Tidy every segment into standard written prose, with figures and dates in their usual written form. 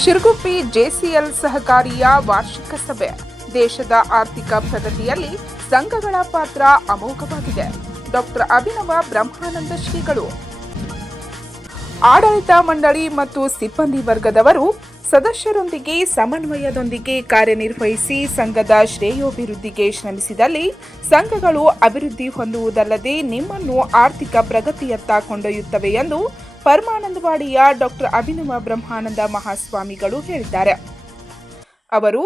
ಶಿರಗುಪ್ಪಿ ಜೆಸಿಎಲ್ ಸಹಕಾರಿಯ ವಾರ್ಷಿಕ ಸಭೆ. ದೇಶದ ಆರ್ಥಿಕ ಪ್ರಗತಿಯಲ್ಲಿ ಸಂಘಗಳ ಪಾತ್ರ ಅಮೋಘವಾಗಿದೆ. ಡಾಕ್ಟರ್ ಅಭಿನವ ಬ್ರಹ್ಮಾನಂದ ಶ್ರೀಗಳು. ಆಡಳಿತ ಮಂಡಳಿ ಮತ್ತು ಸಿಬ್ಬಂದಿ ವರ್ಗದವರು ಸದಸ್ಯರೊಂದಿಗೆ ಸಮನ್ವಯದೊಂದಿಗೆ ಕಾರ್ಯನಿರ್ವಹಿಸಿ ಸಂಘದ ಶ್ರೇಯೋಭಿವೃದ್ಧಿಗೆ ಶ್ರಮಿಸಿದಲ್ಲಿ ಸಂಘಗಳು ಅಭಿವೃದ್ಧಿ ಹೊಂದುವುದಲ್ಲದೆ ನಿಮ್ಮನ್ನು ಆರ್ಥಿಕ ಪ್ರಗತಿಯತ್ತ ಕೊಂಡೊಯ್ಯುತ್ತವೆ ಎಂದು ಪರಮಾನಂದವಾಡಿಯ ಡಾಕ್ಟರ್ ಅಭಿನವ ಬ್ರಹ್ಮಾನಂದ ಮಹಾಸ್ವಾಮಿಗಳು ಹೇಳಿದ್ದಾರೆ. ಅವರು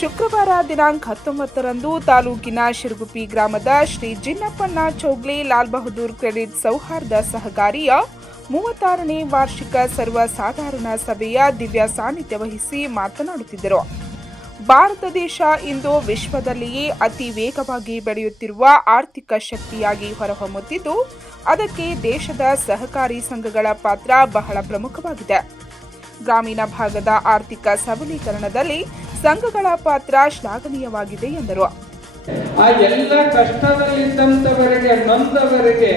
ಶುಕ್ರವಾರ ದಿನಾಂಕ 19ರಂದು ತಾಲೂಕಿನ ಶಿರಗುಪ್ಪಿ ಗ್ರಾಮದ ಶ್ರೀ ಜಿನ್ನಪ್ಪಣ್ಣ ಚೌಗ್ಲೆ ಲಾಲ್ ಬಹದ್ದೂರ್ ಕ್ರೆಡಿಟ್ ಸೌಹಾರ್ದ ಸಹಕಾರಿಯ 36ನೇ ವಾರ್ಷಿಕ ಸರ್ವಸಾಧಾರಣ ಸಭೆಯ ದಿವ್ಯ ಸಾನ್ನಿಧ್ಯ ವಹಿಸಿ ಮಾತನಾಡುತ್ತಿದ್ದರು. ಭಾರತ ದೇಶ ಇಂದು ವಿಶ್ವದಲ್ಲಿಯೇ ಅತಿ ವೇಗವಾಗಿ ಬೆಳೆಯುತ್ತಿರುವ ಆರ್ಥಿಕ ಶಕ್ತಿಯಾಗಿ ಹೊರಹೊಮ್ಮುತ್ತಿದ್ದು, ಅದಕ್ಕೆ ದೇಶದ ಸಹಕಾರಿ ಸಂಘಗಳ ಪಾತ್ರ ಬಹಳ ಪ್ರಮುಖವಾಗಿದೆ. ಗ್ರಾಮೀಣ ಭಾಗದ ಆರ್ಥಿಕ ಸಬಲೀಕರಣದಲ್ಲಿ ಸಂಘಗಳ ಪಾತ್ರ ಶ್ಲಾಘನೀಯವಾಗಿದೆ ಎಂದರು. ಆ ಎಲ್ಲ ಕಷ್ಟದಲ್ಲಿದ್ದಂಥವರಿಗೆ ನೊಂದವರಿಗೆ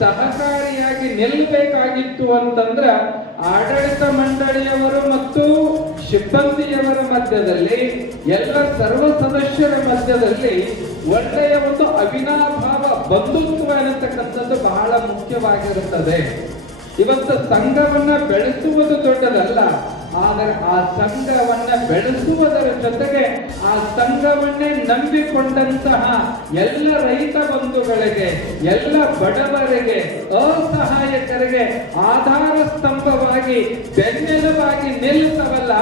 ಸಹಕಾರಿಯಾಗಿ ನಿಲ್ಲಬೇಕಾಗಿತ್ತು ಅಂತಂದ್ರೆ ಆಡಳಿತ ಮಂಡಳಿಯವರು ಮತ್ತು ಸಿಬ್ಬಂದಿಯವರ ಮಧ್ಯದಲ್ಲಿ ಎಲ್ಲ ಸರ್ವ ಸದಸ್ಯರ ಮಧ್ಯದಲ್ಲಿ ಒಳ್ಳೆಯ ಒಂದು ಅವಿನಾಭಾವ ಬಂಧುತ್ವ ಅನ್ನತಕ್ಕಂಥದ್ದು ಬಹಳ ಮುಖ್ಯವಾಗಿರುತ್ತದೆ. ಇವತ್ತು ಸಂಘವನ್ನ ಬೆಳೆಸುವುದು ದೊಡ್ಡದಲ್ಲ, ಆದರೆ ಆ ಸಂಘವನ್ನ ಬೆಳೆಸುವುದರ ಜೊತೆಗೆ ಆ ಸಂಘವನ್ನೇ ನಂಬಿಕೊಂಡಂತಹ ಎಲ್ಲ ರೈತ ಬಂಧುಗಳಿಗೆ, ಎಲ್ಲ ಬಡವರಿಗೆ, ಅಸಹಾಯಕರಿಗೆ ಆಧಾರ ಸ್ತಂಭವಾಗಿ ಬೆನ್ನೆಲುಬಾಗಿ ನಿಲ್ಲುತ್ತವಲ್ಲ,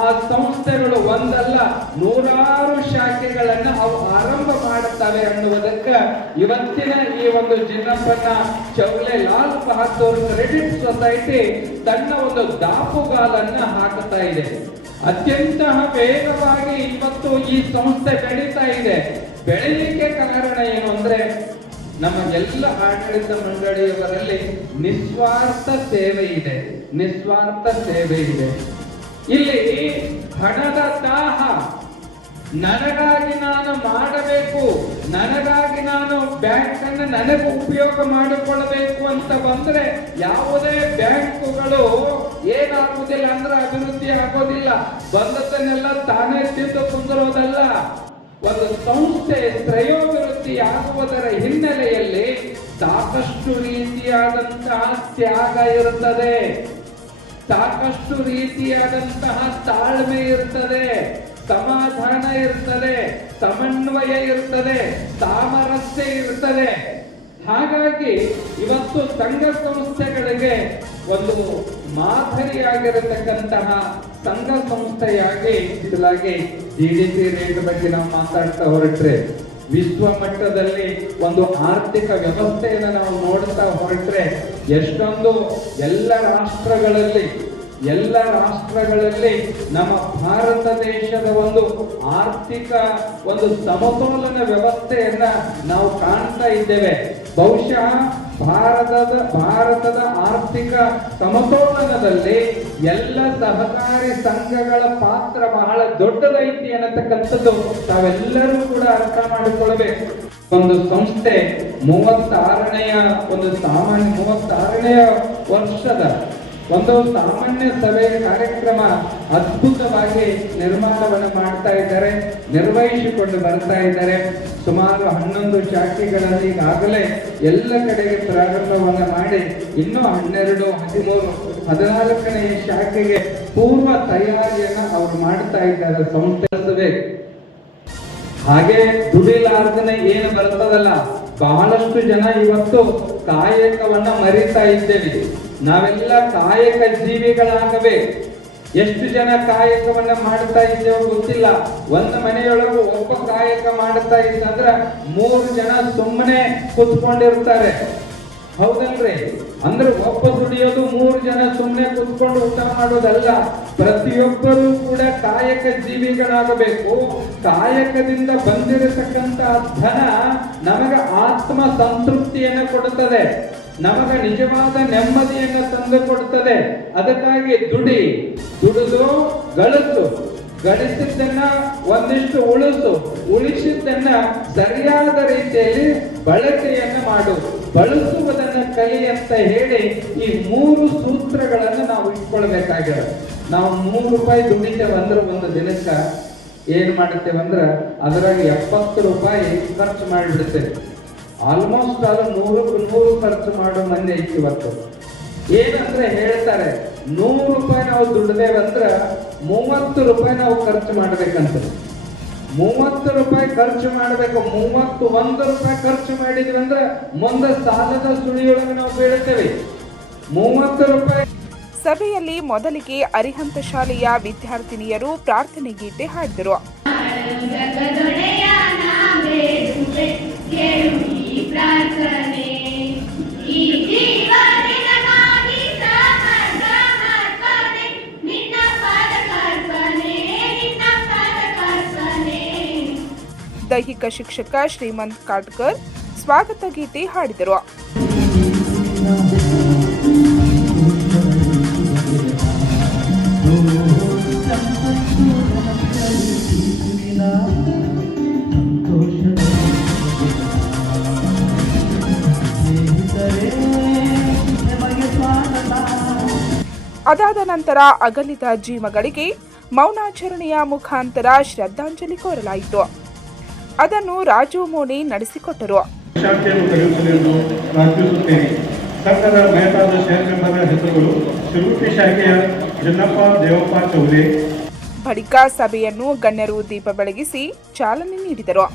ಆ ಸಂಸ್ಥೆಗಳು ಒಂದಲ್ಲ ನೂರಾರು ಶಾಖೆಗಳನ್ನು ಅವು ಆರಂಭ ಮಾಡುತ್ತವೆ ಅನ್ನುವುದಕ್ಕೆ ಇವತ್ತಿನ ಈ ಒಂದು ಜಿನ್ನಪ್ಪಣ್ಣ ಚೌಗ್ಲೆ ಲಾಲ್ ಬಹದ್ದೂರ್ ಕ್ರೆಡಿಟ್ ಸೊಸೈಟಿ ತನ್ನ ಒಂದು ದಾಪುಗಾಲನ್ನ ಹಾಕುತ್ತಾ ಇದೆ. ಅತ್ಯಂತ ವೇಗವಾಗಿ ಇವತ್ತು ಈ ಸಂಸ್ಥೆ ಬೆಳೀತಾ ಇದೆ. ಬೆಳೆಯಲಿಕ್ಕೆ ಕಾರಣ ಏನು ಅಂದ್ರೆ ನಮ್ಮ ಎಲ್ಲ ಆಡಳಿತ ಮಂಡಳಿಯವರಲ್ಲಿ ನಿಸ್ವಾರ್ಥ ಸೇವೆ ಇದೆ. ಇಲ್ಲಿ ಹಣದ ದಾಹ, ನನಗಾಗಿ ನಾನು ಮಾಡಬೇಕು, ನನಗಾಗಿ ನಾನು ಬ್ಯಾಂಕ್ ಅನ್ನು ನನಗೆ ಉಪಯೋಗ ಮಾಡಿಕೊಳ್ಳಬೇಕು ಅಂತ ಬಂದ್ರೆ ಯಾವುದೇ ಬ್ಯಾಂಕುಗಳು ಏನಾಗುವುದಿಲ್ಲ ಅಂದ್ರೆ ಅಭಿವೃದ್ಧಿ ಆಗೋದಿಲ್ಲ. ಬಂದದ್ದನ್ನೆಲ್ಲ ತಾನೇ ತಿಂದು ಕುಂದಿರೋದಲ್ಲ. ಒಂದು ಸಂಸ್ಥೆ ಶ್ರೇಯೋಭಿವೃದ್ಧಿ ಆಗುವುದರ ಹಿನ್ನೆಲೆಯಲ್ಲಿ ಸಾಕಷ್ಟು ರೀತಿಯಾದಂತಹ ತ್ಯಾಗ ಇರುತ್ತದೆ, ಸಾಕಷ್ಟು ರೀತಿಯಾದಂತಹ ತಾಳ್ಮೆ ಇರುತ್ತದೆ, ಸಮಾಧಾನ ಇರ್ತದೆ, ಸಮನ್ವಯ ಇರ್ತದೆ, ಸಾಮರಸ್ಯ ಇರ್ತದೆ. ಹಾಗಾಗಿ ಇವತ್ತು ಸಂಘ ಸಂಸ್ಥೆಗಳಿಗೆ ಒಂದು ಮಾದರಿಯಾಗಿರತಕ್ಕಂತಹ ಸಂಘ ಸಂಸ್ಥೆಯಾಗಿ GDP ರೇಟ್ ಬಗ್ಗೆ ನಾವು ಮಾತಾಡ್ತಾ ಹೊರಟ್ರೆ, ವಿಶ್ವ ಮಟ್ಟದಲ್ಲಿ ಒಂದು ಆರ್ಥಿಕ ವ್ಯವಸ್ಥೆಯನ್ನು ನಾವು ನೋಡ್ತಾ ಹೊರಟ್ರೆ ಎಷ್ಟೊಂದು ಎಲ್ಲ ರಾಷ್ಟ್ರಗಳಲ್ಲಿ ನಮ್ಮ ಭಾರತ ದೇಶದ ಒಂದು ಆರ್ಥಿಕ ಒಂದು ಸಮತೋಲನ ವ್ಯವಸ್ಥೆಯನ್ನ ನಾವು ಕಾಣ್ತಾ ಇದ್ದೇವೆ. ಬಹುಶಃ ಭಾರತದ ಆರ್ಥಿಕ ಸಮತೋಲನದಲ್ಲಿ ಎಲ್ಲ ಸಹಕಾರಿ ಸಂಘಗಳ ಪಾತ್ರ ಬಹಳ ದೊಡ್ಡದೈತಿ ಅನ್ನತಕ್ಕಂಥದ್ದು ತಾವೆಲ್ಲರೂ ಕೂಡ ಅರ್ಥ ಮಾಡಿಕೊಳ್ಳಬೇಕು. ಒಂದು ಸಂಸ್ಥೆ 36ನೇ ವರ್ಷದ ಒಂದು ಸಾಮಾನ್ಯ ಸಭೆ ಕಾರ್ಯಕ್ರಮ ಅದ್ಭುತವಾಗಿ ನಿರ್ಮಾಣವನ್ನು ಮಾಡ್ತಾ ಇದ್ದಾರೆ, ನಿರ್ವಹಿಸಿಕೊಂಡು ಬರ್ತಾ ಇದ್ದಾರೆ. ಸುಮಾರು 11 ಶಾಖೆಗಳಲ್ಲಿ ಈಗಾಗಲೇ ಎಲ್ಲ ಕಡೆಗೆ ಪ್ರಾರಂಭವನ್ನು ಮಾಡಿ ಇನ್ನೂ 12, 13, 14ನೇ ಶಾಖೆಗೆ ಪೂರ್ವ ತಯಾರಿಯನ್ನು ಅವರು ಮಾಡ್ತಾ ಇದ್ದಾರೆ. ಸಂಸ್ಥೆ ಹಾಗೆ ದುಡಿಲಾರ್ದನೆ ಏನು ಬರ್ತದಲ್ಲ, ಬಹಳಷ್ಟು ಜನ ಇವತ್ತು ಕಾಯಕವನ್ನ ಮರಿತಾ ಇದ್ದೇವೆ. ನಾವೆಲ್ಲ ಕಾಯಕ ಜೀವಿಗಳಾಗಬೇಕು. ಎಷ್ಟು ಜನ ಕಾಯಕವನ್ನ ಮಾಡ್ತಾ ಇದ್ದೇವೆ ಗೊತ್ತಿಲ್ಲ. ಒಂದು ಮನೆಯೊಳಗೂ ಒಬ್ಬ ಕಾಯಕ ಮಾಡ್ತಾ ಇದ್ದಂದ್ರೆ 3 ಜನ ಸುಮ್ಮನೆ ಕೂತ್ಕೊಂಡಿರ್ತಾರೆ. ಹೌದಲ್ರಿ? ಅಂದ್ರೆ ಒಬ್ಬ ದುಡಿಯೋದು 3 ಜನ ಸುಮ್ಮನೆ ಕೂತ್ಕೊಂಡು ಊಟ ಮಾಡೋದಲ್ಲ. ಪ್ರತಿಯೊಬ್ಬರೂ ಕೂಡ ಕಾಯಕ ಜೀವಿಗಳಾಗಬೇಕು. ಕಾಯಕದಿಂದ ಬಂದಿರತಕ್ಕಂತ ಧನ ನಮಗೆ ಆತ್ಮ ಸಂತೃಪ್ತಿಯನ್ನು ಕೊಡುತ್ತದೆ, ನಮಗೆ ನಿಜವಾದ ನೆಮ್ಮದಿಯನ್ನು ತಂದು ಕೊಡುತ್ತದೆ. ಅದಕ್ಕಾಗಿ ದುಡಿದು ಗಳಿಸಿದ್ದನ್ನ ಒಂದಿಷ್ಟು ಉಳಿಸಿದ್ದನ್ನ ಸರಿಯಾದ ರೀತಿಯಲ್ಲಿ ಬಳಕೆಯನ್ನು ಮಾಡು. ಬಳಸುವುದನ್ನು ಕಲಿ ಅಂತ ಹೇಳಿ ಈ 3 ಸೂತ್ರಗಳನ್ನು ನಾವು ಇಟ್ಕೊಳ್ಬೇಕಾಗಿರೋದು. ನಾವು ₹3 ದುಡಿತೇವೆ ಅಂದ್ರೆ ಒಂದು ದಿನಕ್ಕೆ ಏನ್ ಮಾಡ್ತೇವೆ ಅಂದ್ರೆ ಅದರಾಗ ₹70 ಖರ್ಚು ಮಾಡಿಬಿಡ್ತೇವೆ. ಆಲ್ಮೋಸ್ಟ್ ಅದು 100ಕ್ಕೆ 100 ಖರ್ಚು ಮಾಡೋ ಮಂದಿ ಐತಿ ಇವತ್ತು. ಏನಂದ್ರೆ ಹೇಳ್ತಾರೆ ₹100 ನಾವು ದುಡ್ದೇವಂದ್ರೆ ₹30 ನಾವು ಖರ್ಚು ಮಾಡ್ಬೇಕಂತ. ₹30 ಖರ್ಚು ಮಾಡಬೇಕು. ₹31 ಖರ್ಚು ಮಾಡಿದ್ವಿ ಅಂದ್ರೆ ಮುಂದೆ ಸಾಲದ ಸುಳಿಯೊಳಗೆ ನಾವು ಬೀಳ್ತೇವೆ. ₹30. ಸಭೆಯಲ್ಲಿ ಮೊದಲಿಗೆ ಅರಿಹಂತ ಶಾಲೆಯ ವಿದ್ಯಾರ್ಥಿನಿಯರು ಪ್ರಾರ್ಥನೆ ಗೀತೆ ಹಾಡಿದರು. ದೈಹಿಕ ಶಿಕ್ಷಕ ಶ್ರೀಮಂತ್ ಕಾಟ್ಕರ್ ಸ್ವಾಗತ ಗೀತೆ ಹಾಡಿದರು. ಅದಾದ ನಂತರ ಅಗಲಿದ ಜೀವಗಳಿಗೆ ಮೌನಾಚರಣೆಯ ಮುಖಾಂತರ ಶ್ರದ್ಧಾಂಜಲಿ ಕೋರಲಾಯಿತು. ಅದನ್ನು ರಾಜು ಮೋನಿ ನಡೆಸಿಕೊಟ್ಟರು. ಸಂಘದ ಮೇಟಾದ ಶೇರ್ ಮೆಂಬರ್ ಹೆಸರುಗಳು ಶಿರುಟ್ಟಿ ಶಾಖೆಯ ಜನ್ನಪ್ಪ ದೇವಪ್ಪ ಚೌಲೆ. ಬಳಿಕ ಸಭೆಯನ್ನು ಗಣ್ಯರು ದೀಪ ಬೆಳಗಿಸಿ ಚಾಲನೆ ನೀಡಿದರು.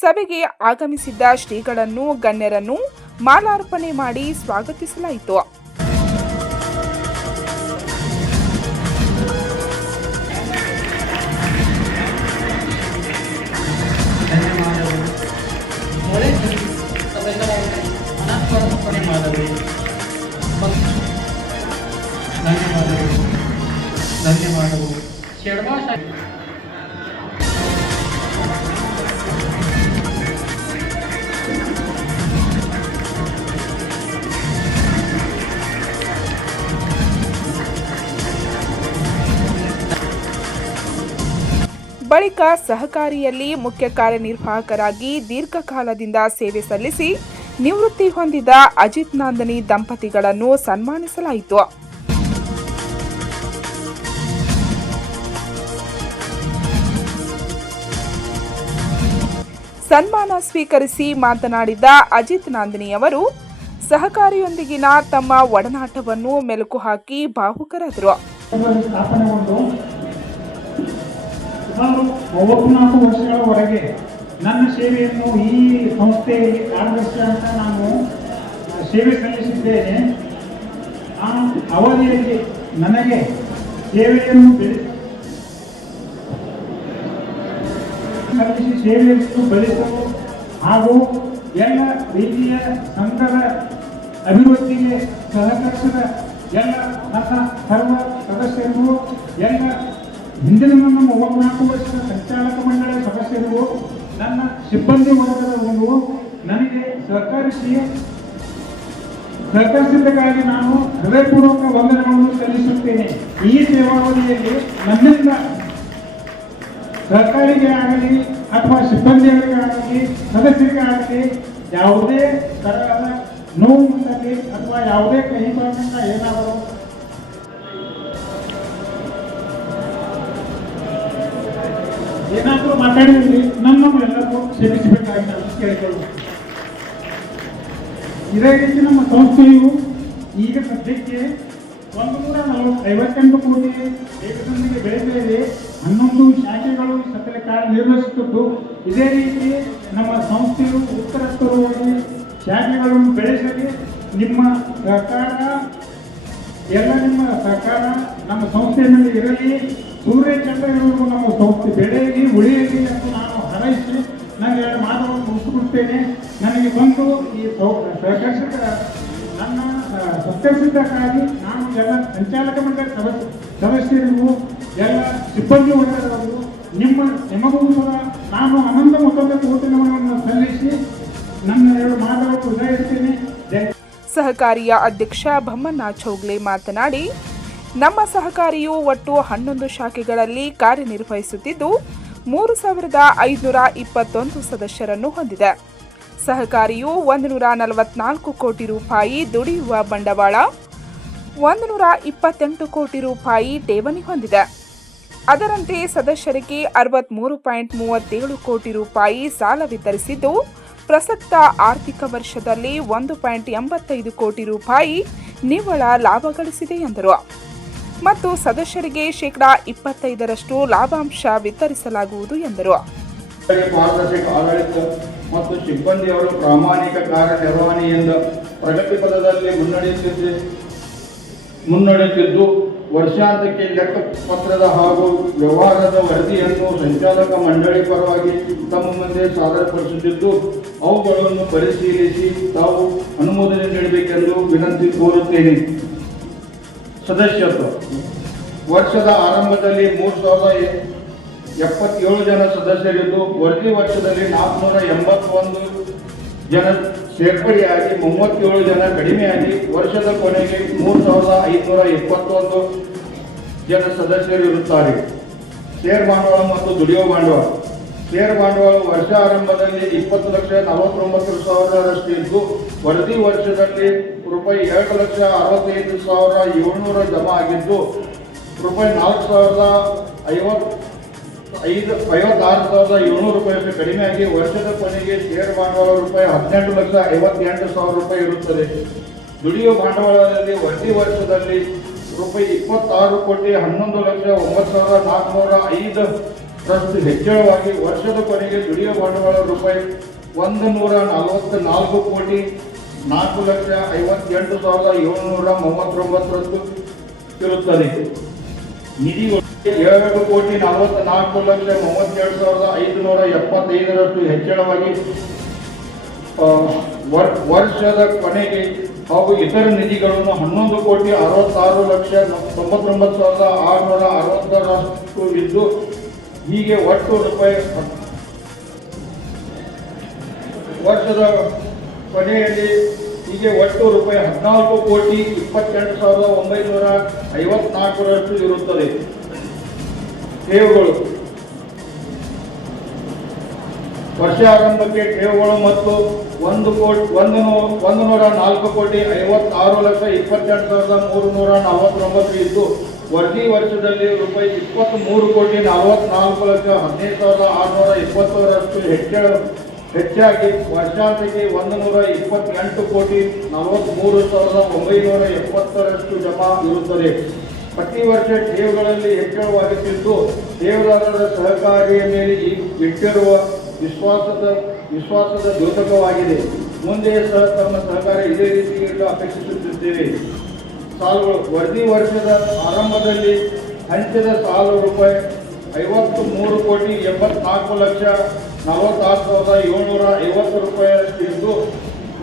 ಸಭೆಗೆ ಆಗಮಿಸಿದ್ದ ಶ್ರೀಗಳನ್ನು ಗಣ್ಯರನ್ನು ಮಾಲಾರ್ಪಣೆ ಮಾಡಿ ಸ್ವಾಗತಿಸಲಾಯಿತು. ಬಳಿಕ ಸಹಕಾರಿಯಲ್ಲಿ ಮುಖ್ಯ ಕಾರ್ಯನಿರ್ವಾಹಕರಾಗಿ ದೀರ್ಘಕಾಲದಿಂದ ಸೇವೆ ಸಲ್ಲಿಸಿ ನಿವೃತ್ತಿ ಹೊಂದಿದ ಅಜಿತ್ ನಂದಿನಿ ದಂಪತಿಗಳನ್ನು ಸನ್ಮಾನಿಸಲಾಯಿತು. ಸನ್ಮಾನ ಸ್ವೀಕರಿಸಿ ಮಾತನಾಡಿದ ಅಜಿತ್ ನಂದಿನಿಯವರು ಸಹಕಾರಿಯೊಂದಿಗಿನ ತಮ್ಮ ಒಡನಾಟವನ್ನು ಮೆಲುಕು ಹಾಕಿ ಭಾವುಕರಾದರು. ಸುಮಾರು 34 ವರ್ಷಗಳವರೆಗೆ ನನ್ನ ಸೇವೆಯನ್ನು ಈ ಸಂಸ್ಥೆಯಲ್ಲಿ 6 ವರ್ಷ ಅಂತ ನಾನು ಸೇವೆ ಸಲ್ಲಿಸಿದ್ದೇನೆ. ಆ ಅವಧಿಯಲ್ಲಿ ನನಗೆ ಸೇವೆಯನ್ನು ಸಲ್ಲಿಸಿ ಸೇವೆಯನ್ನು ಬೆಳೆಸಲು ಹಾಗೂ ಎಲ್ಲ ರೀತಿಯ ಸಂಘದ ಅಭಿವೃದ್ಧಿಗೆ ಸಹಕರಿಸಿದ ಎಲ್ಲ ನನ್ನ ಸರ್ವ ಸದಸ್ಯರಿಗೂ, ಎಲ್ಲ ಹಿಂದಿನ ನನ್ನ 34 ವರ್ಷದ ಸಂಚಾಲಕ ಮಂಡಳಿ ಸದಸ್ಯರಿಗೂ, ನನ್ನ ಸಿಬ್ಬಂದಿ ವರ್ಗದವರಿಗೂ ನನಗೆ ಸಹಕರಿಸಿದ್ದಕ್ಕಾಗಿ ನಾನು ಹೃದಯಪೂರ್ವಕ ವಂದನೆಗಳನ್ನು ಸಲ್ಲಿಸುತ್ತೇನೆ. ಈ ಸೇವಾವಧಿಯಲ್ಲಿ ನನ್ನಿಂದ ಸಹಕಾರಿಗೆ ಆಗಲಿ ಅಥವಾ ಸಿಬ್ಬಂದಿಗಳಿಗಾಗಲಿ ಸದಸ್ಯರಿಗಾಗಲಿ ಯಾವುದೇ ತರಹದ ನೋವು ಉಂಟಾಗಲಿ ಅಥವಾ ಯಾವುದೇ ಕಹಿಪಾಠದಿಂದ ಏನಾದರೂ ಮಾತಾಡಿದ್ರಿ ನಮ್ಮನ್ನು ಎಲ್ಲರೂ ಕ್ಷಮಿಸಬೇಕಾಗಿ ನಾನು ಕೇಳಿಕೊಳ್ಳುತ್ತೇನೆ. ಇದೇ ರೀತಿ ನಮ್ಮ ಸಂಸ್ಥೆಯು ಈಗ ಸದ್ಯಕ್ಕೆ 158 ಕೋಟಿ ವೇತನದೊಂದಿಗೆ ಬೆಳೀತಾ ಇದೆ. 11 ಶಾಖೆಗಳು ಸಕಲ ಕಾರ್ಯನಿರ್ವಹಿಸುತ್ತಿದ್ದು, ಇದೇ ರೀತಿ ನಮ್ಮ ಸಂಸ್ಥೆಯು ಉತ್ತರೋತ್ತರವಾಗಿ ಶಾಖೆಗಳನ್ನು ಬೆಳೆಸಲಿ ನಿಮ್ಮ ಸಹಕಾರ ನಮ್ಮ ಸಂಸ್ಥೆಯಲ್ಲಿ ಇರಲಿ. ಸೂರ್ಯ ಚಂದ್ರ ಇರುವುದು ನಮ್ಮ ಸಂಸ್ಥೆ ಬೆಳೆಯಲಿ ಉಳಿಯಲಿ ಎಂದು ನಾನು ಹಾರೈಸಿ ನನಗೆ 2 ಮಾತುಗಳನ್ನು ಮುಗಿಸಿಬಿಡ್ತೇನೆ. ನನಗೆ ಬಂದು ಈ ಸಹಕರಿಸಿದ ನನ್ನ ಸತ್ಕರಿಸಿದ್ದಕ್ಕಾಗಿ ನಾನು ಎಲ್ಲ ಸಂಚಾಲಕ ಮಂಡಳಿ ಸದಸ್ಯರಿಗೂ ಎಲ್ಲ ಸಿಬ್ಬಂದಿ ವರ್ಗದವರಿಗೂ ನಿಮಗೂ ಸಹ ನಾನು ಅನಂತ ಮೊತ್ತದ ಕೋಟಿ ನಮನವನ್ನು ಸಲ್ಲಿಸಿ ನನ್ನ 2 ಮಾತುಗಳನ್ನು ಉದಯಿಸ್ತೀನಿ. ಸಹಕಾರಿಯ ಅಧ್ಯಕ್ಷ ಭಮ್ಮಣ್ಣ ಚೌಗ್ಲೆ ಮಾತನಾಡಿ, ನಮ್ಮ ಸಹಕಾರಿಯು ಒಟ್ಟು 11 ಶಾಖೆಗಳಲ್ಲಿ ಕಾರ್ಯನಿರ್ವಹಿಸುತ್ತಿದ್ದು 3,521 ಸದಸ್ಯರನ್ನು ಹೊಂದಿದೆ. ಸಹಕಾರಿಯು 144 ಕೋಟಿ ರೂಪಾಯಿ ದುಡಿಯುವ ಬಂಡವಾಳ, 128 ಕೋಟಿ ರೂಪಾಯಿ ಠೇವಣಿ ಹೊಂದಿದೆ. ಅದರಂತೆ ಸದಸ್ಯರಿಗೆ 63.37 ಕೋಟಿ ರೂಪಾಯಿ ಸಾಲ ವಿತರಿಸಿದ್ದು, ಪ್ರಸಕ್ತ ಆರ್ಥಿಕ ವರ್ಷದಲ್ಲಿ 1.85 ಕೋಟಿ ರೂಪಾಯಿ ನಿವ್ವಳ ಲಾಭ ಗಳಿಸಿದೆ ಎಂದರು. ಮತ್ತು ಸದಸ್ಯರಿಗೆ ಶೇಕಡಾ 25% ಲಾಭಾಂಶ ವಿತರಿಸಲಾಗುವುದು ಎಂದರು. ಪಾರದರ್ಶಕ ಆಡಳಿತ ಮತ್ತು ಸಿಬ್ಬಂದಿಯವರು ಪ್ರಾಮಾಣಿಕ ಕಾರ್ಯನಿರ್ವಹಣೆಯಿಂದ ಪ್ರಗತಿ ಪಥದಲ್ಲಿ ಮುನ್ನಡೆಯುತ್ತಿದ್ದು ವರ್ಷಾಂತಕ್ಕೆ ಲೆಕ್ಕ ಪತ್ರದ ಹಾಗೂ ವ್ಯವಹಾರದ ವರದಿಯನ್ನು ಸಂಚಾಲಕ ಮಂಡಳಿ ಪರವಾಗಿ ತಮ್ಮ ಮುಂದೆ ಸಾದರಪಡಿಸುತ್ತಿದ್ದು ಅವುಗಳನ್ನು ಪರಿಶೀಲಿಸಿ ತಾವು ಅನುಮೋದನೆ ನೀಡಬೇಕೆಂದು ವಿನಂತಿ ಕೋರುತ್ತೇನೆ. ಸದಸ್ಯತ್ವ ವರ್ಷದ ಆರಂಭದಲ್ಲಿ 3,077 ಜನ ಸದಸ್ಯರಿದ್ದು ವರದಿ ವರ್ಷದಲ್ಲಿ 481 ಜನ ಸೇರ್ಪಡೆಯಾಗಿ 37 ಜನ ಕಡಿಮೆಯಾಗಿ ವರ್ಷದ ಕೊನೆಗೆ 3,521 ಜನ ಸದಸ್ಯರು ಇರುತ್ತಾರೆ. ಷೇರ್ ಬಂಡವಾಳ ಮತ್ತು ದುಡಿಯುವ ಬಂಡವಾಳ. ಷೇರ್ ಬಂಡವಾಳ ವರ್ಷ ಆರಂಭದಲ್ಲಿ 20,49,000 ಇದ್ದು ವರದಿ ವರ್ಷದಲ್ಲಿ ರೂಪಾಯಿ 2,65,700 ಜಮಾ ಆಗಿದ್ದು ರೂಪಾಯಿ 4,56,700 ರೂಪಾಯಿ ಕಡಿಮೆಯಾಗಿ ವರ್ಷದ ಕೊನೆಗೆ ಷೇರ್ ಬಂಡವಾಳ ರೂಪಾಯಿ 18,58,000 ರೂಪಾಯಿ ಇರುತ್ತದೆ. ದುಡಿಯುವ ಬಂಡವಾಳದಲ್ಲಿ ವರದಿ ವರ್ಷದಲ್ಲಿ ರೂಪಾಯಿ 26,11,09,405 ಹೆಚ್ಚಳವಾಗಿ ವರ್ಷದ ಕೊನೆಗೆ ದುಡಿಯುವ ಬಂಡವಾಳ ರೂಪಾಯಿ 1,140,4,58,739 ಇರುತ್ತದೆ. ನಿಧಿ 2,44,32,575 ಹೆಚ್ಚಳವಾಗಿ ವರ್ಷದ ಕೊನೆಗೆ ಹಾಗೂ ಇತರ ನಿಧಿಗಳನ್ನು 11,66,99,660 ಇದ್ದು ಹೀಗೆ ಒಟ್ಟು ರೂಪಾಯಿ ವರ್ಷದ ಕೊನೆಯಲ್ಲಿ ಒಟ್ಟು ರೂಪಾಯಿ 14,28,954 ಇರುತ್ತದೆ. ಠೇವುಗಳು ವರ್ಷ ಆರಂಭಕ್ಕೆ ಠೇವುಗಳು ಮತ್ತು 104,56,28,349 ಇದ್ದು ವರದಿ ವರ್ಷದಲ್ಲಿ ರೂಪಾಯಿ 23,04,15,620 ಹೆಚ್ಚಾಗಿ ವರ್ಷಾಂತಕ್ಕೆ 128,43,970 ಜಮಾ ಇರುತ್ತದೆ. ಪ್ರತಿ ವರ್ಷ ಠೇವುಗಳಲ್ಲಿ ಹೆಚ್ಚಳವಾಗುತ್ತಿದ್ದು ಠೇವುದಾರರ ಸಹಕಾರಿಯ ಮೇಲೆ ಇಟ್ಟಿರುವ ವಿಶ್ವಾಸದ ದ್ಯೋತಕವಾಗಿದೆ. ಮುಂದೆ ಸಹ ತಮ್ಮ ಸಹಕಾರ ಇದೇ ರೀತಿ ಇರಲು ಅಪೇಕ್ಷಿಸುತ್ತಿದ್ದೇವೆ. ಸಾಲಗಳು ವರದಿ ವರ್ಷದ ಆರಂಭದಲ್ಲಿ ಹಂಚಿದ ಸಾಲು ರೂಪಾಯಿ 53,74,46,750 ರೂಪಾಯಿಯಷ್ಟಿದ್ದು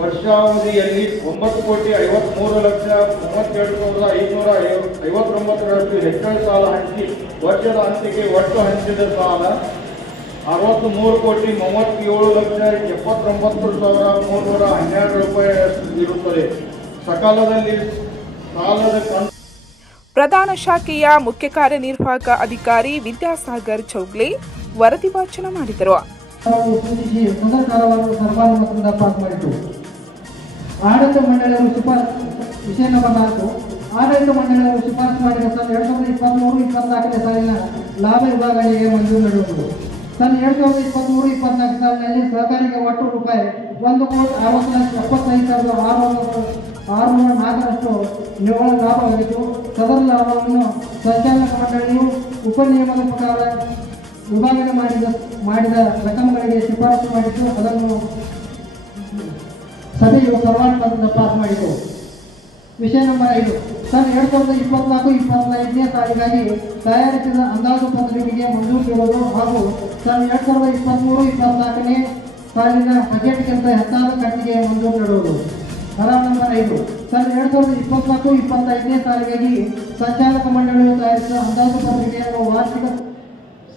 ವರ್ಷಾವಧಿಯಲ್ಲಿ 9,53,32,559 ಹೆಚ್ಚಳ ಸಾಲ ಹಂಚಿ ವರ್ಷದ ಅಂತ್ಯಕ್ಕೆ ಒಟ್ಟು ಹಂಚಿದ ಸಾಲ 63,37,79,312 ರೂಪಾಯಿಯಷ್ಟು ಇರುತ್ತದೆ. ಸಕಾಲದಲ್ಲಿ ಸಾಲದ ಪ್ರಧಾನ ಶಾಖೆಯ ಮುಖ್ಯ ಕಾರ್ಯನಿರ್ವಾಹಕ ಅಧಿಕಾರಿ ವಿದ್ಯಾಸಾಗರ್ ಚೌಗ್ಲೆ ವರದಿ ವಾಚನ ಮಾಡಿದರು. ಆಡಳಿತ ಮಂಡಳಿಯವರು ವಿಷಯ ನಂಬರ್ 4 ಆಡಳಿತ ಮಂಡಳಿಯವರು ಶಿಫಾರಸು ಮಾಡಿದ ಸನ್ 2023-24 ಸಾಲಿನ ಲಾಭ ವಿಭಾಗಗಳಿಗೆ ಮಂಜೂರು ನೀಡುವುದು. ಸನ್ 2023-24 ಸಾಲಿನಲ್ಲಿ ಸಹಕಾರಿಗೆ ಒಟ್ಟು ರೂಪಾಯಿ 1,75,604 ನಿವ್ವಳ ಲಾಭವಾಗಿದ್ದು ಸದರ ಲಾಭವನ್ನು ಸಂಚಾಲಕ ಮಂಡಳಿಯು ಉಪನಿಯಮದ ಪ್ರಕಾರ ವಿಭಾಗನೆ ಮಾಡಿದ ರಕಮ್ಗಳಿಗೆ ಶಿಫಾರಸು ಮಾಡಿದ್ದು ಅದನ್ನು ಸಭೆಯು ಸರ್ವಾನುಮತದಿಂದ ಪಾಸ್ ಮಾಡಿತು. ವಿಷಯ ನಂಬರ್ 5 ಸನ್ 2024-25ನೇ ಸಾಲಿಗಾಗಿ ತಯಾರಿಸಿದ ಅಂದಾಜು ಪತ್ರಿಕೆಗೆ ಮಂಜೂರು ನೀಡುವುದು ಹಾಗೂ ಸನ್ 2023-24ನೇ ಸಾಲಿನ ಬಜೆಟ್ಗಿಂತ ಹೆಚ್ಚಾದ ಖರ್ಚಿಗೆ ಮಂಜೂರು ನೀಡುವುದು. ಠರಾವ್ ನಂಬರ್ 5 ಸನ್ 2024-25ನೇ ಸಾಲಿಗಾಗಿ ಸಂಚಾಲಕ ಮಂಡಳಿಯು ತಯಾರಿಸಿದ ಅಂದಾಜು ಪತ್ರಿಕೆಯನ್ನು ವಾರ್ಷಿಕ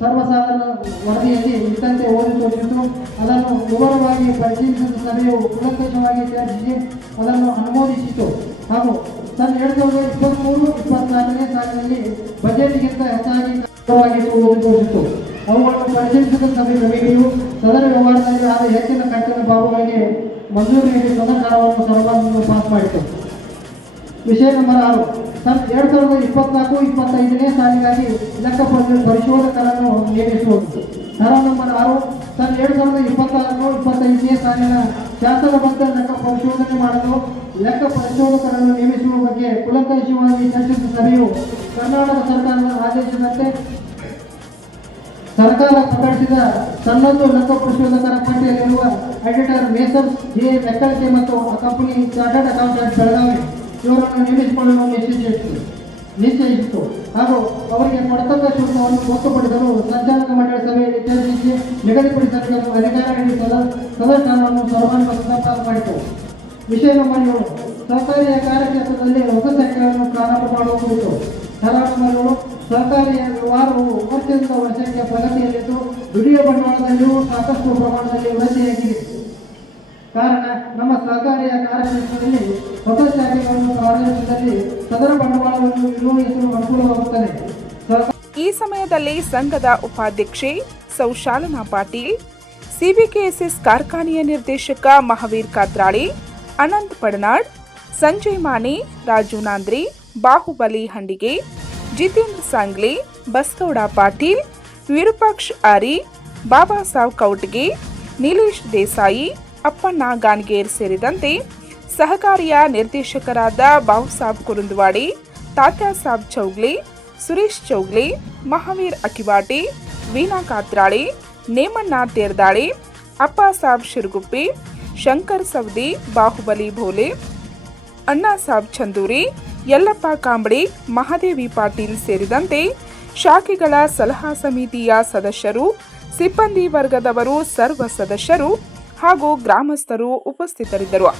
ಸರ್ವಸಾಧಾರಣ ವರದಿಯಲ್ಲಿ ಇದ್ದಂತೆ ಓದಿ ತೋರಿಸಿತು. ಅದನ್ನು ವಿವರವಾಗಿ ಪರಿಶೀಲಿಸಿದ ಸಭೆಯು ಕೂಲಂಕಷವಾಗಿ ಚರ್ಚಿಸಿ ಅದನ್ನು ಅನುಮೋದಿಸಿತು. ಹಾಗೂ ಸನ್ 2023-24ನೇ ಸಾಲಿನಲ್ಲಿ ಬಜೆಟ್ಗಿಂತ ಹೆಚ್ಚಾಗಿ ಓದಿ ತೋರಿಸಿತು. ಅವುಗಳನ್ನು ಪರಿಶೀಲಿಸಿದ ಸಭೆ ಕಮಿಟಿಯು ಸದರ ವ್ಯವಹಾರದಲ್ಲಿ ಆದ ಹೆಚ್ಚಿನ ಖರ್ಚಿನ ಬಾಬುಗಳಿಗೆ ಮಂಜೂರು ನೀಡಿ ಸದಸ್ಯರನ್ನು ಸರ್ವಾನುಮತದಿಂದ ಪಾಸ್ ಮಾಡಿತು. ವಿಷಯ ನಂಬರ್ 6 ಸನ್ 2024-25ನೇ ಸಾಲಿಗಾಗಿ ಲೆಕ್ಕ ಪರಿಶೋಧಕರನ್ನು ನೇಮಿಸುವುದು. ಠರಾವ್ ನಂಬರ್ 6 ಸನ್ 2024-25ನೇ ಸಾಲಿನ ಶಾಸನಬದ್ಧ ಲೆಕ್ಕ ಪರಿಶೋಧನೆ ಮಾಡಲು ಲೆಕ್ಕ ಪರಿಶೋಧಕರನ್ನು ನೇಮಿಸುವ ಬಗ್ಗೆ ಕೂಲಂಕಷವಾಗಿ ಚರ್ಚಿಸಿದ ಸಭೆಯು ಕರ್ನಾಟಕ ಸರ್ಕಾರದ ಆದೇಶದಂತೆ ಸರ್ಕಾರ ಪ್ರಕಟಿಸಿದ ಸನ್ನದ್ದು ಲೆಕ್ಕ ಪರಿಶೋಧಕರ ಪಟ್ಟಿಯಲ್ಲಿರುವ ಎಡಿಟರ್ ಮೇಸರ್ಸ್ ಜೆ ಮೆಕ್ಕಳಿಕೆ ಮತ್ತು ಕಂಪನಿ ಚಾರ್ಟರ್ಡ್ ಅಕೌಂಟೆಂಟ್ ಬೆಳಗಾವಿ ಇವರನ್ನು ನೇಮಿಸಿಕೊಳ್ಳಲು ನಿಶ್ಚಯಿಸಿತು. ಹಾಗೂ ಅವರಿಗೆ ಕೊಡತಕ್ಕ ಶುಲ್ಕವನ್ನು ಗೊತ್ತುಪಡಿಸಲು ಸಂಚಾಲಕ ಮಂಡಳಿ ಸಭೆಯಲ್ಲಿ ಚರ್ಚಿಸಿ ನಿಗದಿಪಡಿಸಲು ಅಧಿಕಾರ ನೀಡಿ ಸದಸ್ಯರನ್ನು ಸರ್ವಾನುಮತದಿಂದ ಪಾಸ್ ಮಾಡಿತು. ವಿಷಯ ನಂಬರ್ 7 ಸಹಕಾರಿ ಕಾರ್ಯಕ್ಷೇತ್ರದಲ್ಲಿ ಹೊಸ ಸಂಖ್ಯೆಗಳನ್ನು ಪ್ರಾರಂಭ ಮಾಡುವ ಕುರಿತು. ಠರಾವ್ ನಂಬರ್ 7 ಸಹಕಾರಿ ವ್ಯವಹಾರವು ವರ್ಷದಿಂದ ವರ್ಷಕ್ಕೆ ಪ್ರಗತಿಯಲ್ಲಿದ್ದು ದುಡಿಯುವ ಬಂಡವಾಳದಲ್ಲಿಯೂ ಸಾಕಷ್ಟು ಪ್ರಮಾಣದಲ್ಲಿ ವೃದ್ಧಿಯಾಗಿದೆ. ಕಾರಣ ನಮ್ಮ ಸಹಕಾರಿಯ ಕಾರ್ಯಕ್ಷೇತ್ರದಲ್ಲಿ ಹೊಸ ಶಾಖೆಗಳನ್ನು ಪ್ರಾರಂಭಿಸಿದಲ್ಲಿ ಸದರ ಬಂಡವಾಳವನ್ನು ನಿರ್ವಹಿಸಲು ಅನುಕೂಲವಾಗುತ್ತದೆ. ಈ ಸಮಯದಲ್ಲಿ ಸಂಘದ ಉಪಾಧ್ಯಕ್ಷೆ ಸೌಶಾಲನಾ ಪಾಟೀಲ್, ಸಿಬಿಕೆಎಸ್ಎಸ್ ಕಾರ್ಖಾನೆಯ ನಿರ್ದೇಶಕ ಮಹಾವೀರ್ ಕಾತ್ರಾಳಿ, ಅನಂತ್ ಪಡನಾಡ್, ಸಂಜಯ್ ಮಾನೆ, ರಾಜು ನಾಂದ್ರಿ, ಬಾಹುಬಲಿ ಹಂಡಿಗೆ, ಜಿತೇಂದ್ರ ಸಾಂಗ್ಲಿ, ಬಸಗೌಡ ಪಾಟೀಲ್, ವಿರೂಪಾಕ್ಷ ಆರಿ, ಬಾಬಾ ಸಾವ್ ಕೌಟ್ಗೆ, ನೀಲೇಶ್ ದೇಸಾಯಿ, ಅಪ್ಪಣ್ಣ ಗಾನ್ಗೇರ್ ಸೇರಿದಂತೆ ಸಹಕಾರಿಯ ನಿರ್ದೇಶಕರಾದ ಬಾವುಸಾಬ್ ಕುರುಂದವಾಡಿ, ತಾತ್ಯಾಸಾಬ್ ಚೌಗ್ಲಿ, ಸುರೇಶ್ ಚೌಗ್ಲಿ, ಮಹಾವೀರ್ ಅಕಿವಾಟಿ, ವೀಣಾ ಕಾತ್ರಾಳಿ, ನೇಮಣ್ಣ ತೇರ್ದಾಳಿ, ಅಪ್ಪಾಸಾಬ್ ಶಿರ್ಗುಪ್ಪಿ, ಶಂಕರ್ ಸವದಿ, ಬಾಹುಬಲಿ ಭೋಲೆ, ಅಣ್ಣಾಸಾಬ್ ಚಂದೂರಿ, ಯಲ್ಲಪ್ಪ ಕಾಂಬಡಿ, ಮಹಾದೇವಿ ಪಾಟೀಲ್ ಸೇರಿದಂತೆ ಶಾಖೆಗಳ ಸಲಹಾ ಸಮಿತಿಯ ಸದಸ್ಯರು, ಸಿಬ್ಬಂದಿ ವರ್ಗದವರು, ಸರ್ವ ಸದಸ್ಯರು ಹಾಗೂ ಗ್ರಾಮಸ್ಥರು ಉಪಸ್ಥಿತರಿದ್ದರು.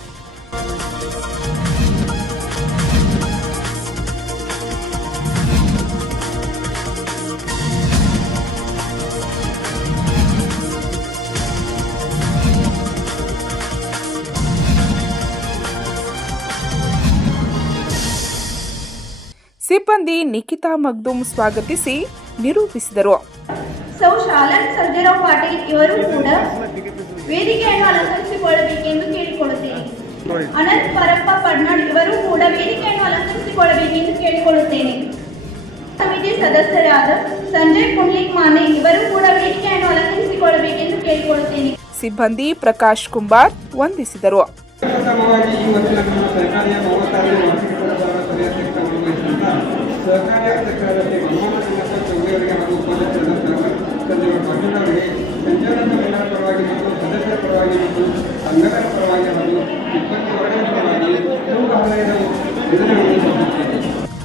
ಸಿಬ್ಬಂದಿ ನಿಖಿತಾ ಮಗ್ದುಮ್ ಸ್ವಾಗತಿಸಿ ನಿರೂಪಿಸಿದರು. ಸೌ ಶಾಲನ್ ಸರ್ಜರಾವ್ ಪಾಟೀಲ್ ಇವರು ಕೂಡ ವೇದಿಕೆಯನ್ನು ಅಲಂಕರಿಸಿಕೊಳ್ಳಬೇಕೆಂದು ಕೇಳಿಕೊಳ್ಳುತ್ತೇನೆ. ಅನಂತ್ ಪರಪ್ಪ ಪಡ್ನಾಡ್ ಇವರು ಕೂಡ ವೇದಿಕೆಯನ್ನು ಅಲಂಕರಿಸಿಕೊಳ್ಳಬೇಕೆಂದು ಕೇಳಿಕೊಳ್ಳುತ್ತೇನೆ. ಸಮಿತಿ ಸದಸ್ಯರಾದ ಸಂಜಯ್ ಪುಂಡ್ಲಿಕ್ ಮಾನೆ ಇವರು ಕೂಡ ವೇದಿಕೆಯನ್ನು ಅಲಂಕರಿಸಿಕೊಳ್ಳಬೇಕೆಂದು ಕೇಳಿಕೊಳ್ಳುತ್ತೇನೆ. ಸಿಬ್ಬಂದಿ ಪ್ರಕಾಶ್ ಕುಂಬಾರ್ ವಂದಿಸಿದರು. ಸಹಕಾರಿ ಅಧ್ಯಕ್ಷರಾದ ಚೌಗಿಯವರಿಗೆ ಹಾಗೂ ಉಪಾಧ್ಯಕ್ಷರಾದ ಸಂಚಾಲಕ ಮಂಡಳಿ ಪರವಾಗಿ ಮತ್ತು ಸದಸ್ಯರ ಪರವಾಗಿ ಮತ್ತು ಸಂಘಟಕರ ಪರವಾಗಿ ಹಾಗೂ ಸಿಬ್ಬಂದಿ ವರ್ಗದ ಪರವಾಗಿ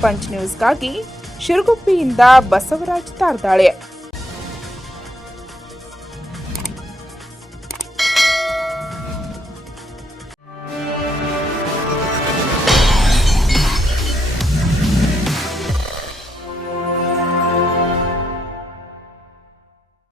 ಪಂಚ್ ನ್ಯೂಸ್ಗಾಗಿ ಶಿರಗುಪ್ಪಿಯಿಂದ ಬಸವರಾಜ್ ತಾರ್ದಾಳೆ.